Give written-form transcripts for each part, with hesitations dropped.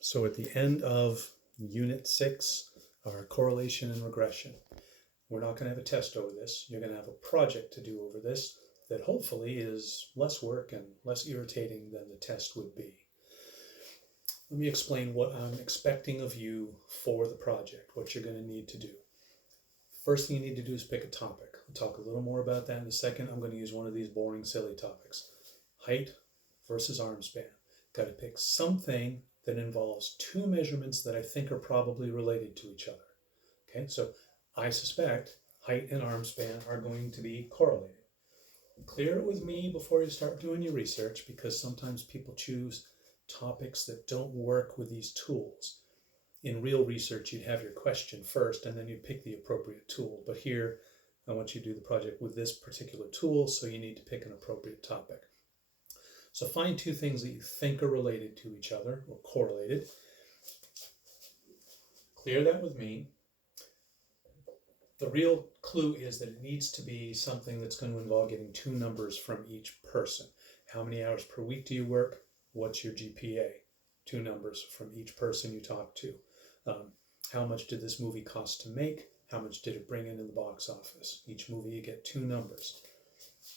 So at the end of Unit 6, our correlation and regression, we're not going to have a test over this. You're going to have a project to do over this that hopefully is less work and less irritating than the test would be. Let me explain what I'm expecting of you for the project, what you're going to need to do. First thing you need to do is pick a topic. I'll talk a little more about that in a second. I'm going to use one of these boring, silly topics. Height versus arm span. Got to pick something that involves two measurements that I think are probably related to each other. Okay, so I suspect height and arm span are going to be correlated. Clear it with me before you start doing your research, because sometimes people choose topics that don't work with these tools. In real research, you'd have your question first and then you'd pick the appropriate tool. But here, I want you to do the project with this particular tool, so you need to pick an appropriate topic. So find two things that you think are related to each other or correlated. Clear that with me. The real clue is that it needs to be something that's going to involve getting two numbers from each person. How many hours per week do you work? What's your GPA? Two numbers from each person you talk to. How much did this movie cost to make? How much did it bring in the box office? Each movie you get two numbers.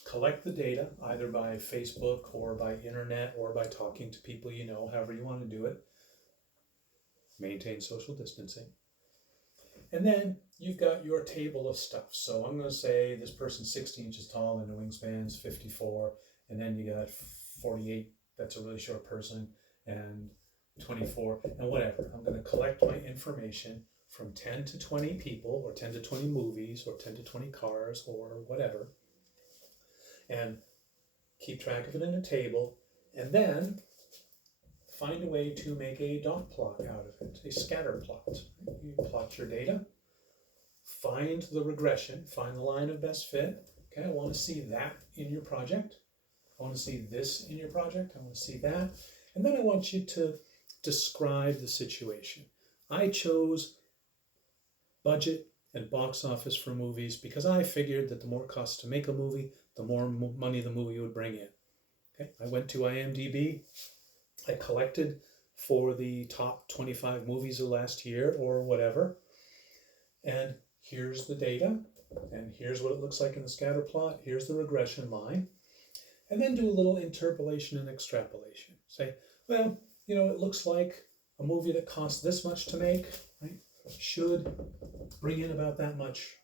Collect the data either by Facebook or by internet or by talking to people you know, however you want to do it. Maintain social distancing. And then you've got your table of stuff. So I'm going to say this person's 60 inches tall and the wingspan's 54. And then you got 48, that's a really short person, and 24, and whatever. I'm going to collect my information from 10 to 20 people, or 10 to 20 movies, or 10 to 20 cars, or whatever, and keep track of it in a table, and then find a way to make a dot plot out of it, a scatter plot. You plot your data, find the regression, find the line of best fit. Okay, I want to see that in your project. I want to see this in your project. I want to see that. And then I want you to describe the situation. I chose budget and box office for movies because I figured that the more cost to make a movie, the more money the movie would bring in. Okay, I went to IMDb. I collected for the top 25 movies of last year or whatever. And here's the data. And here's what it looks like in the scatter plot. Here's the regression line. And then do a little interpolation and extrapolation. Say, well, you know, it looks like a movie that costs this much to make, right, should bring in about that much.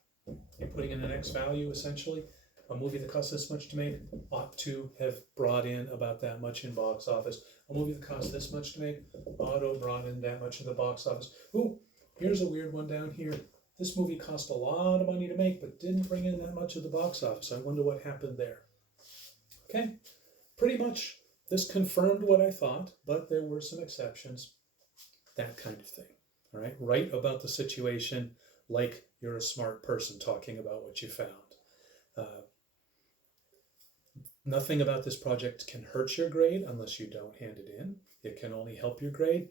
You're putting in an X value, essentially. A movie that costs this much to make ought to have brought in about that much in box office. A movie that costs this much to make ought to have brought in that much in the box office. Ooh, here's a weird one down here. This movie cost a lot of money to make, but didn't bring in that much of the box office. I wonder what happened there. Okay, pretty much this confirmed what I thought, but there were some exceptions, that kind of thing. All right, write about the situation like you're a smart person talking about what you found. Nothing about this project can hurt your grade unless you don't hand it in. It can only help your grade.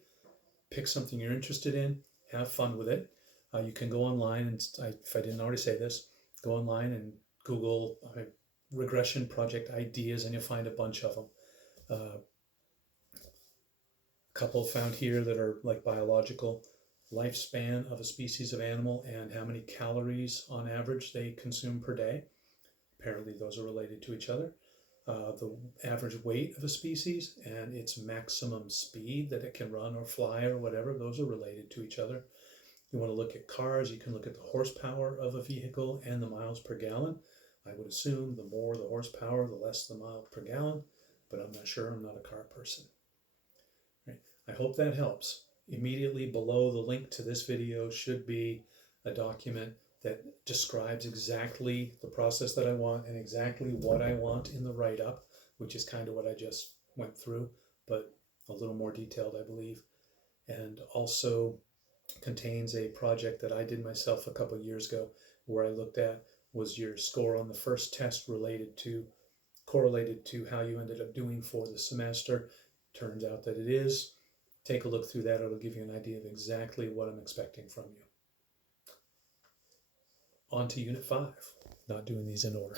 Pick something you're interested in, have fun with it. You can go online, and if I didn't already say this, go online and Google regression project ideas, and you'll find a bunch of them. A couple found here that are like biological lifespan of a species of animal and how many calories on average they consume per day. Apparently those are related to each other. The average weight of a species and its maximum speed that it can run or fly or whatever, those are related to each other. You want to look at cars, you can look at the horsepower of a vehicle and the miles per gallon. I would assume the more the horsepower, the less the miles per gallon, but I'm not sure, I'm not a car person. Right. I hope that helps. Immediately below the link to this video should be a document that describes exactly the process that I want and exactly what I want in the write-up, which is kind of what I just went through, but a little more detailed, I believe. And also contains a project that I did myself a couple of years ago where I looked at was your score on the first test correlated to how you ended up doing for the semester. Turns out that it is. Take a look through that. It'll give you an idea of exactly what I'm expecting from you. On to Unit 5. Not doing these in order.